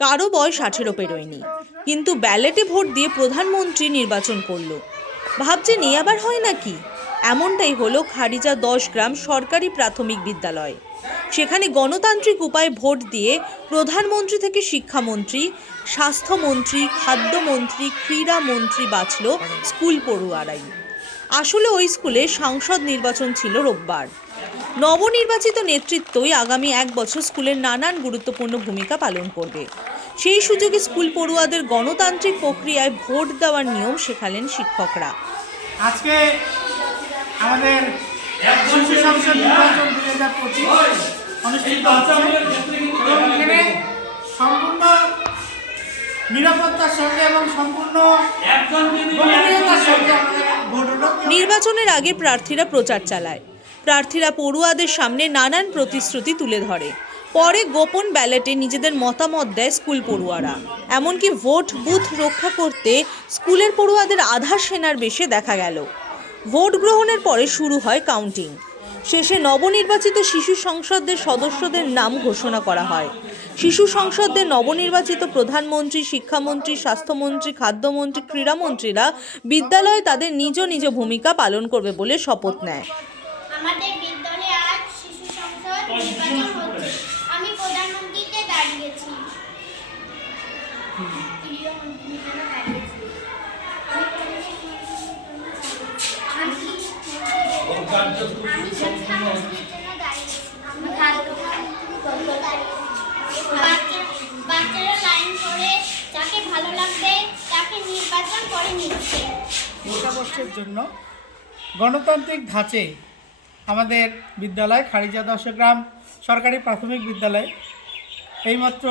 কারও বয়স আঠেরো পেরোয়নি, কিন্তু ব্যালেটে ভোট দিয়ে প্রধানমন্ত্রী নির্বাচন করল। ভাবছে নিয়ে আবার হয় নাকি? এমনটাই হলো খারিজা দশ গ্রাম সরকারি প্রাথমিক বিদ্যালয়। সেখানে গণতান্ত্রিক উপায়ে ভোট দিয়ে প্রধানমন্ত্রী থেকে শিক্ষামন্ত্রী, স্বাস্থ্যমন্ত্রী, খাদ্যমন্ত্রী, ক্রীড়ামন্ত্রী বাঁচল স্কুল পড়ুয়ারাই। আসলে ওই স্কুলে সাংসদ নির্বাচন ছিল রোববার। নবনির্বাচিত নেতৃত্বই আগামী এক বছর স্কুলের নানান গুরুত্বপূর্ণ ভূমিকা পালন করবে। সেই সুযোগে স্কুল পড়ুয়াদের গণতান্ত্রিক প্রক্রিয়ায় ভোট দেওয়ার নিয়ম শেখালেন শিক্ষকরা। আজকে আমাদের শিশু সংসদ নির্বাচন দুই হাজার পঁচিশ অনুষ্ঠিত এখানে সম্পূর্ণ নিরাপত্তার সঙ্গে এবং সম্পূর্ণ নির্বাচনের আগে প্রার্থীরা প্রচার চালায়। প্রার্থীরা পড়ুয়াদের সামনে নানান প্রতিশ্রুতি তুলে ধরে। পরে গোপন ব্যালটে নিজেদের মতামত দেয় স্কুল পড়ুয়ারা। এমনকি ভোট বুথ রক্ষা করতে স্কুলের পড়ুয়াদের আধার সেনার বেশে দেখা গেল। ভোট গ্রহণের পরে শুরু হয় কাউন্টিং শেষে নবনির্বাচিত শিশু সংসদের সদস্যদের নাম ঘোষণা করা হয়। শিশু সংসদের নবনির্বাচিত প্রধানমন্ত্রী, শিক্ষামন্ত্রী, স্বাস্থ্যমন্ত্রী, খাদ্যমন্ত্রী, ক্রীড়ামন্ত্রীরা বিদ্যালয়ে তাদের নিজ নিজ ভূমিকা পালন করবে বলে শপথ নেয়। আমাদের বিদ্যালয়ে আজ শিশু সংসদ নির্বাচন হচ্ছে। আমি প্রধানমন্ত্রীতে দাঁড়িয়েছি। প্রিয় দাঁড়িয়েছি। আমি শিক্ষামন্ত্রীর জন্য বাচ্চারা লাইন করে যাকে ভালো লাগবে তাকে নির্বাচন করে নিচ্ছে। জন্য গণতান্ত্রিক ধাঁচে আমাদের বিদ্যালয় খারিজা দশগ্রাম সরকারি প্রাথমিক বিদ্যালয়। এইমাত্র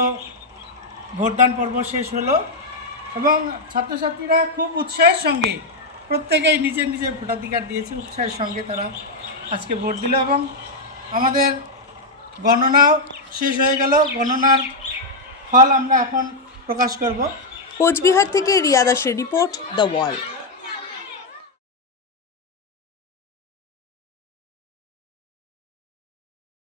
ভোটদান পর্ব শেষ হলো এবং ছাত্রছাত্রীরা খুব উৎসাহের সঙ্গে প্রত্যেকেই নিজের নিজের ভোটাধিকার দিয়েছে, উৎসাহের সঙ্গে তারা আজকে ভোট দিল এবং আমাদের গণনাও শেষ হয়ে গেল। গণনার ফল আমরা এখন প্রকাশ করব। কোচবিহার থেকে রিয়া দাসের রিপোর্ট দ্য ওয়াল